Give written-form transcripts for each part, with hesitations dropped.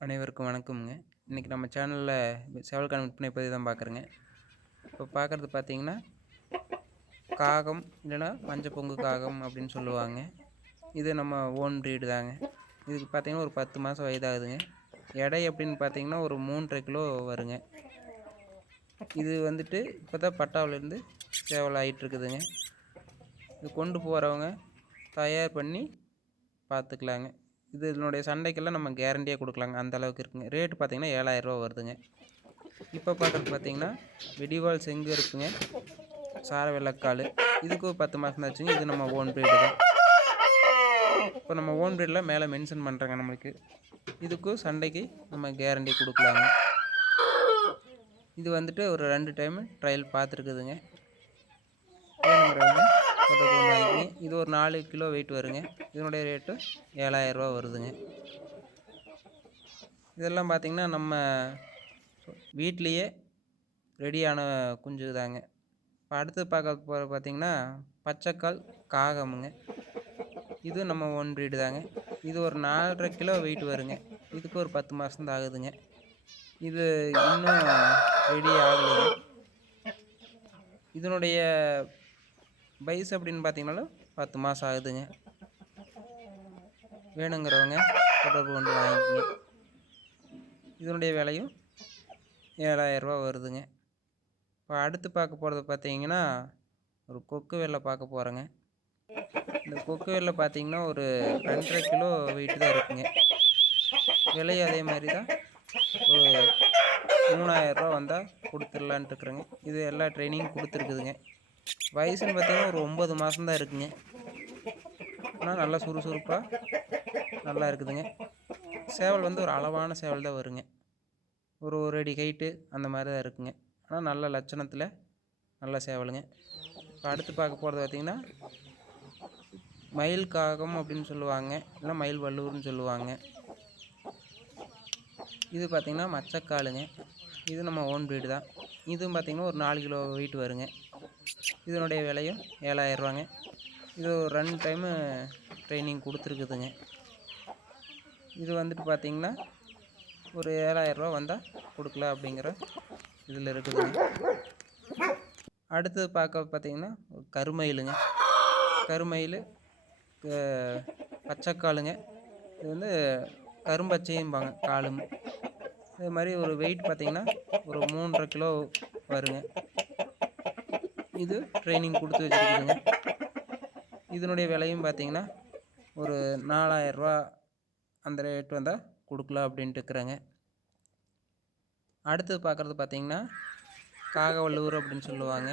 அனைவருக்கும் வணக்கம்ங்க. இன்றைக்கி நம்ம சேனலில் சேவலுக்கான விற்பனை பதிவு தான் பார்க்குறேங்க. இப்போ பார்க்குறது பார்த்தீங்கன்னா, காகம் இல்லைன்னா மஞ்சள் பொங்கு காகம் அப்படின்னு சொல்லுவாங்க. இது நம்ம ஓன் ப்ரீடு தாங்க. இதுக்கு பார்த்தீங்கன்னா ஒரு 10 மாதம் வயதாகுதுங்க. எடை அப்படின்னு பார்த்தீங்கன்னா ஒரு 3.5 கிலோ வருங்க. இது வந்துட்டு இப்போ தான் பட்டாவிலேருந்து சேவல் ஆகிட்டுருக்குதுங்க. இது கொண்டு போகிறவங்க தயார் பண்ணி பார்த்துக்கலாங்க. இதனுடைய சண்டைக்கெல்லாம் நம்ம கேரண்டியாக கொடுக்கலாங்க, அந்த அளவுக்கு இருக்குங்க. ரேட்டு பார்த்தீங்கன்னா 7000 வருதுங்க. இப்போ பார்க்குறது பார்த்தீங்கன்னா வெடிவால் செங்கருப்புங்க, சார வெள்ளைக்கால். இதுக்கு 10 மாதம் ஆச்சுங்க. இது நம்ம ஓன் ப்ரீடு தான். இப்போ நம்ம ஓன் ப்ரீடில் மேலே மென்ஷன் பண்ணுறேங்க. நம்மளுக்கு இதுக்கும் சண்டைக்கு நம்ம கேரண்டி கொடுக்கலாங்க. இது வந்துட்டு ஒரு 2 டைமு ட்ரையல் பார்த்துருக்குதுங்க. இது ஒரு 4 கிலோ வெயிட் வருங்க. இதனுடைய ரேட்டு 7000 வருதுங்க. இதெல்லாம் பார்த்திங்கன்னா நம்ம வீட்லேயே ரெடியான குஞ்சு தாங்க. இப்போ அடுத்து பார்க்க போகிற பார்த்திங்கன்னா பச்சைக்கால் காகமுங்க. இது நம்ம ஓன் ப்ரீடு தாங்க. இது ஒரு 4.5 கிலோ வெயிட் வருங்க. இதுக்கு ஒரு 10 மாதம் தான் ஆகுதுங்க. இது இன்னும் ரெடி ஆகலைங்க. இதனுடைய வயசு அப்படின்னு பார்த்தீங்கன்னாலும் 10 மாதம் ஆகுதுங்க. வேணுங்கிறவங்க தொடர்பு கொண்டு வாங்கிக்கங்க. இதனுடைய விலையும் 7000 வருதுங்க. இப்போ அடுத்து பார்க்க போகிறது பார்த்தீங்கன்னா ஒரு கொக்கு வெள்ளை பார்க்க போகிறேங்க. இந்த கொக்கு வெள்ளை பார்த்தீங்கன்னா ஒரு 2.5 கிலோ வெயிட் தான் இருக்குங்க. விலையும் அதே மாதிரி தான் ஒரு 3000 வந்தால் கொடுத்துடலான்ட்டு இருக்கிறேங்க. இது எல்லா ட்ரைனிங் கொடுத்துருக்குதுங்க. வயசுன்னு பார்த்தீங்கன்னா ஒரு 9 மாதம் தான் இருக்குங்க. ஆனால் நல்லா சுறுசுறுப்பாக நல்லா இருக்குதுங்க. சேவல் வந்து ஒரு அளவான சேவல் தான் வருங்க. ஒரு அடி ஹைட்டு அந்த மாதிரி தான் இருக்குங்க. ஆனால் நல்ல லட்சணத்தில் நல்ல சேவலுங்க. இப்போ அடுத்து பார்க்க போகிறது பார்த்திங்கன்னா மயில் காகம் அப்படின்னு சொல்லுவாங்க, இல்லை மயில் வல்லூர்னு சொல்லுவாங்க. இது பார்த்திங்கன்னா மச்சக்காலுங்க. இது நம்ம ஓன் ப்ரீடு தான். இதுவும் பார்த்திங்கன்னா ஒரு 4 கிலோ வெயிட் வருங்க. இதனுடைய விலையும் 7000 இது ஒரு 2 டைமு ட்ரைனிங் கொடுத்துருக்குதுங்க. இது வந்துட்டு பார்த்திங்கன்னா ஒரு 7000 வந்தால் கொடுக்கலாம் அப்படிங்கிற இதில் இருக்குதுங்க. அடுத்தது பார்க்க பார்த்திங்கன்னா கருமயிலுங்க. கருமயில் பச்சைக்காலுங்க. இது வந்து கரும்பச்சையும்பாங்க காலும். இது மாதிரி ஒரு வெயிட் பார்த்திங்கன்னா ஒரு 3.5 கிலோ வருங்க. இது ட்ரைனிங் கொடுத்து வச்சுருக்குதுங்க. இதனுடைய விலையும் பார்த்திங்கன்னா ஒரு 4000 அந்த ரேட் வந்தால் கொடுக்கலாம் அப்படின்ட்டு இருக்கிறேங்க. அடுத்தது பார்க்குறது பார்த்திங்கன்னா காகவல்லூர் அப்படின்னு சொல்லுவாங்க.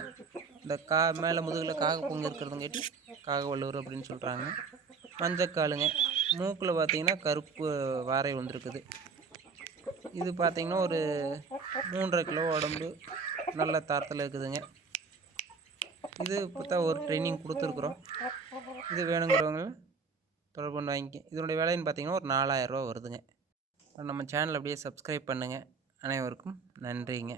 இந்த மேலே முதுகில் காக பொங்கு இருக்கிறதுங்காட்டி காகவல்லூர் அப்படின்னு சொல்கிறாங்க. மஞ்சக்காலுங்க. மூக்கில் பார்த்திங்கன்னா கருப்பு வாரை வந்துருக்குது. இது பார்த்திங்கன்னா ஒரு 3.5 கிலோ உடம்பு நல்ல தரத்தில் இருக்குதுங்க. இது இப்போ தான் ஒரு ட்ரைனிங் கொடுத்துருக்குறோம். இது வேணுங்கிறவங்க தொடர்பு கொண்டு வாங்கிக்க. இதனுடைய விலைன்னு பார்த்திங்கன்னா ஒரு 4000 வருதுங்க. நம்ம சேனல் அப்படியே சப்ஸ்கிரைப் பண்ணுங்கள். அனைவருக்கும் நன்றிங்க.